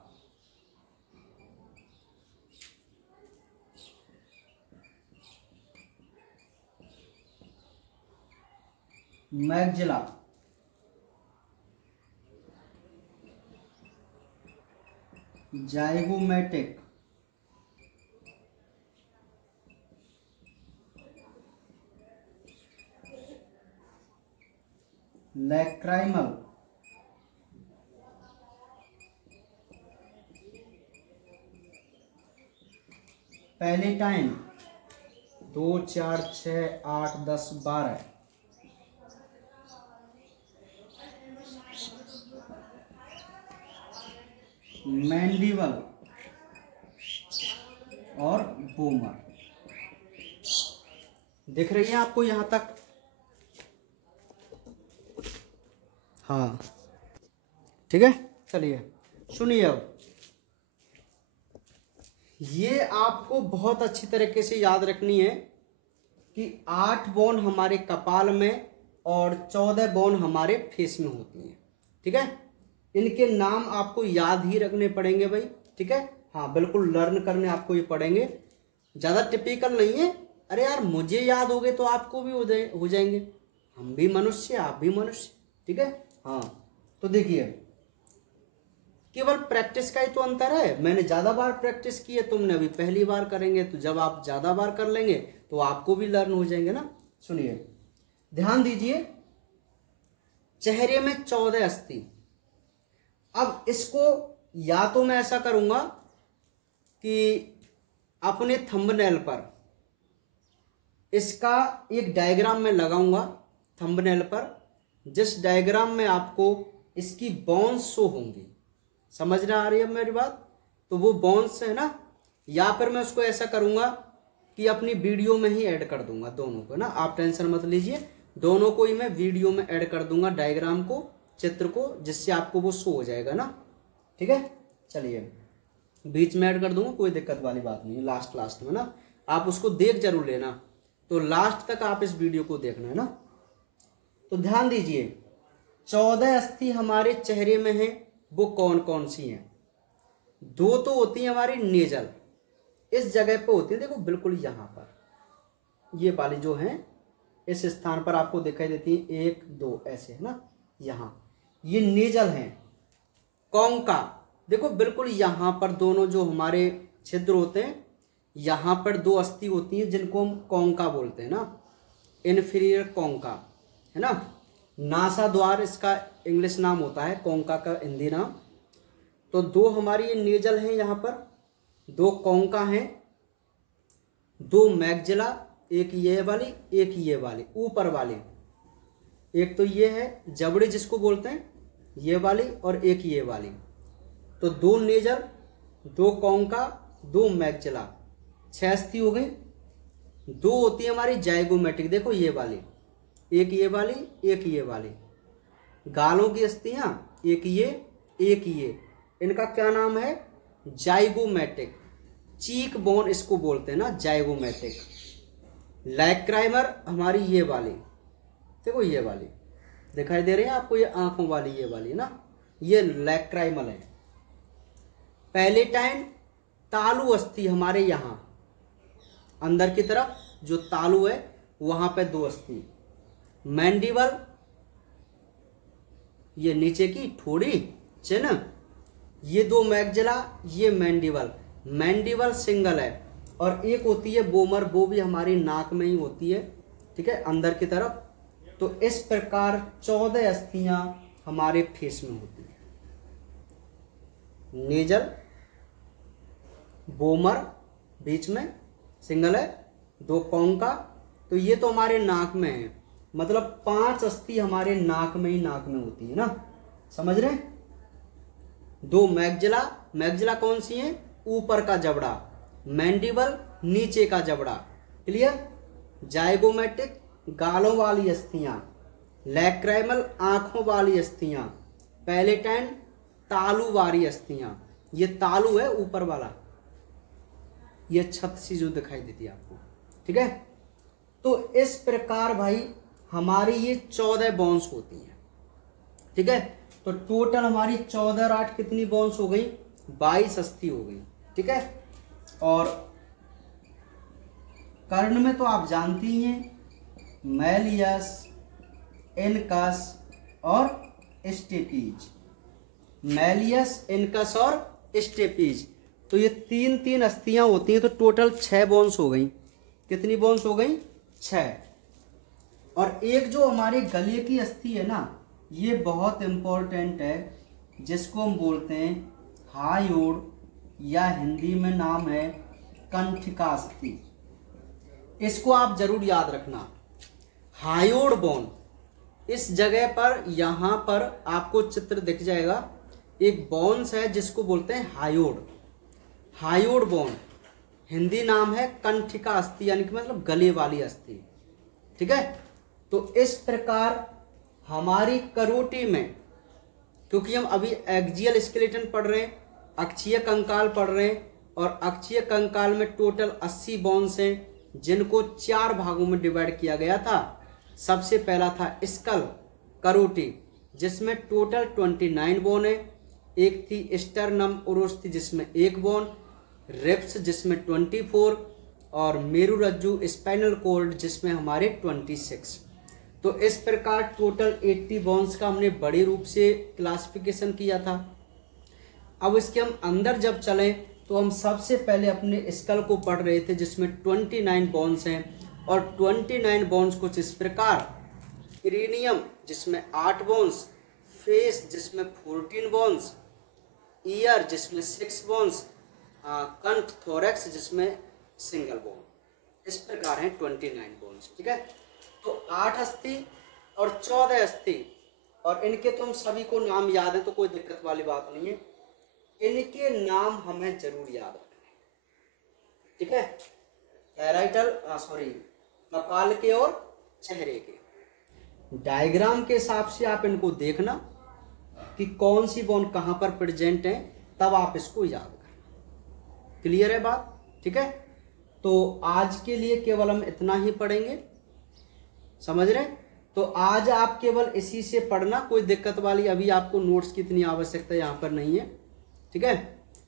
maxilla, zygomatic, lacrimal, palatine, 2, 4, 6, 8, 10, 12, mandible और बोमर। दिख रही है आपको यहां तक? हाँ, ठीक है। चलिए सुनिए, अब ये आपको बहुत अच्छी तरीके से याद रखनी है कि 8 बोन हमारे कपाल में और 14 बोन हमारे फेस में होती हैं। ठीक है, इनके नाम आपको याद ही रखने पड़ेंगे भाई। ठीक है, हाँ बिल्कुल लर्न करने आपको ये पड़ेंगे, ज़्यादा टिपिकल नहीं है। अरे यार, मुझे याद हो गए तो आपको भी हो जाएंगे। हम भी मनुष्य, आप भी मनुष्य। ठीक है, हाँ। तो देखिए, केवल प्रैक्टिस का ही तो अंतर है। मैंने ज़्यादा बार प्रैक्टिस की है, तुमने अभी पहली बार करेंगे, तो जब आप ज़्यादा बार कर लेंगे तो आपको भी लर्न हो जाएंगे ना। सुनिए, ध्यान दीजिए, चेहरे में 14 अस्थि। अब इसको या तो मैं ऐसा करूंगा कि अपने थंबनेल पर इसका एक डायग्राम में लगाऊंगा थंबनेल पर, जिस डायग्राम में आपको इसकी बोन्स शो होंगी। समझ रहा आ रही है मेरी बात? तो वो बोन्स है ना, या फिर मैं उसको ऐसा करूंगा कि अपनी वीडियो में ही ऐड कर दूंगा दोनों को ना, आप टेंशन मत लीजिए, दोनों को ही मैं वीडियो में ऐड कर दूंगा, डायग्राम को, चित्र को, जिससे आपको वो शो हो जाएगा ना। ठीक है, चलिए बीच में ऐड कर दूंगा, कोई दिक्कत वाली बात नहीं है, लास्ट में ना। आप उसको देख जरूर लेना, तो लास्ट तक आप इस वीडियो को देखना है ना। तो ध्यान दीजिए, 14 अस्थि हमारे चेहरे में है, वो कौन कौन सी हैं? 2 तो होती है हमारी नेजल, इस जगह पे होती है, देखो बिल्कुल यहाँ पर, ये वाली जो है इस स्थान पर आपको दिखाई देती है, 1 2 ऐसे है ना, यहाँ ये नेजल हैं। कॉन्का, देखो बिल्कुल यहाँ पर दोनों जो हमारे छिद्र होते हैं, यहाँ पर 2 अस्थि होती हैं जिनको हम कॉन्का बोलते हैं ना, इन्फीरियर कॉन्का है ना। नासा द्वार इसका इंग्लिश नाम होता है, कॉन्का का हिंदी नाम। तो 2 हमारी ये नेजल हैं, यहाँ पर 2 कॉन्का हैं, 2 मैग्जिला, एक ये वाली एक ये वाली ऊपर वाली, एक तो ये है जबड़े जिसको बोलते हैं ये वाली, और एक ये वाली। तो 2 नेजल, 2 कॉन्का, 2 मैग्जिला, 6 अस्थि हो गई। 2 होती है हमारी जाइगोमेटिक, देखो ये वाली, एक ये वाली एक ये वाली। गालों की अस्थियां, एक ये, इनका क्या नाम है? जाइगोमेटिक। चीक बोन इसको बोलते हैं ना, जाइगोमेटिक। लैक्राइमर हमारी ये वाली, देखो ये वाली दिखाई दे रही है आपको, ये आंखों वाली ये वाली ना, ये लैक्राइमल है। पैलेटाइन, तालु अस्थि हमारे यहाँ अंदर की तरफ जो तालु है वहां पे 2 अस्थि। मैंडिबल, ये नीचे की ठोड़ी चिन्ह, ये 2 मैग्जिला, ये मैंडिबल। मैंडिबल सिंगल है, और एक होती है बोमर, वो भी हमारी नाक में ही होती है, ठीक है, अंदर की तरफ। तो इस प्रकार 14 अस्थियां हमारे फेस में होती है। नेजल, बोमर बीच में सिंगल है, 2 कॉन्का, तो ये तो हमारे नाक में है, मतलब 5 अस्थि हमारे नाक में ही नाक में होती है ना, समझ रहे हैं। 2 मैग्जिला, मैग्जिला कौन सी है? ऊपर का जबड़ा। मैंडिबल, नीचे का जबड़ा, क्लियर। जाइगोमेटिक, गालों वाली अस्थियां। लैक्राइमल, आंखों वाली अस्थियां। पैलेटाइन, तालु वाली अस्थियां, ये तालु है ऊपर वाला, ये छत सी जो दिखाई देती है आपको, ठीक है। तो इस प्रकार भाई हमारी ये 14 बोन्स होती हैं, ठीक है। तो टोटल हमारी 14 और 8 कितनी बोन्स हो गई? 22 अस्थि हो गई, ठीक है। और कर्ण में तो आप जानती ही हैं, मैलियस, इनकस और स्टेपीज। मैलियस, इनकस और स्टेपीज, तो ये 3 अस्थियां होती हैं, तो टोटल 6 बोन्स हो गई। कितनी बोन्स हो गई? 6। और एक जो हमारे गले की अस्थि है ना, ये बहुत इंपॉर्टेंट है, जिसको हम बोलते हैं हायोड, या हिंदी में नाम है कंठिका अस्थि। इसको आप जरूर याद रखना, हायोड बोन। इस जगह पर यहाँ पर आपको चित्र दिख जाएगा, एक बोन्स है जिसको बोलते हैं हायोड। हायोड बोन, हिंदी नाम है कंठिका अस्थि, यानी कि मतलब गले वाली अस्थि, ठीक है। तो इस प्रकार हमारी करोटी में, क्योंकि हम अभी एक्सियल स्केलेटन पढ़ रहे हैं, अक्षीय कंकाल पढ़ रहे हैं, और अक्षीय कंकाल में टोटल 80 बोन्स हैं, जिनको 4 भागों में डिवाइड किया गया था। सबसे पहला था स्कल, करोटी, जिसमें टोटल 29 बोन है। एक थी स्टर्नम ओरोस्थि, जिसमें 1 बोन, रिब्स जिसमें 24, और मेरुरज्जु स्पाइनल कॉर्ड जिसमें हमारे 26। तो इस प्रकार टोटल 80 बोन्स का हमने बड़े रूप से क्लासिफिकेशन किया था। अब इसके हम अंदर जब चले तो हम सबसे पहले अपने स्कल को पढ़ रहे थे जिसमें 29 बॉन्ड्स हैं, और 29 बॉन्ड्स कुछ इस प्रकार: इरेनियम जिसमें 8 बॉन्ड्स, फेस जिसमें 14 बॉन्ड्स, ईयर जिसमें 6 बॉन्ड्स, कंठ थोरैक्स जिसमें सिंगल बॉन्ड। इस प्रकार हैं 29 बॉन्ड्स। ठीक है, तो 8 अस्थि और 14 अस्थि, और इनके तो हम सभी को नाम याद है तो कोई दिक्कत वाली बात नहीं है, इनके नाम हमें जरूर याद रखने। ठीक है, पैराइटल कपाल के और चेहरे के डायग्राम के हिसाब से आप इनको देखना कि कौन सी बॉन्ड कहाँ पर प्रेजेंट है, तब आप इसको याद करें। क्लियर है बात? ठीक है, तो आज के लिए केवल हम इतना ही पढ़ेंगे, समझ रहे? तो आज आप केवल इसी से पढ़ना, कोई दिक्कत वाली अभी आपको नोट्स की इतनी आवश्यकता यहाँ पर नहीं है। ठीक है,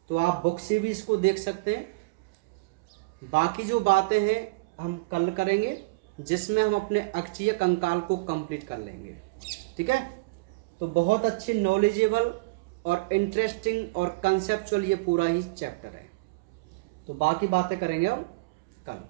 तो आप बुक से भी इसको देख सकते हैं। बाकी जो बातें हैं हम कल करेंगे, जिसमें हम अपने अक्षीय कंकाल को कंप्लीट कर लेंगे। ठीक है, तो बहुत अच्छी नॉलेजेबल और इंटरेस्टिंग और कंसेप्चुअल ये पूरा ही चैप्टर है। तो बाकी बातें करेंगे हम कल।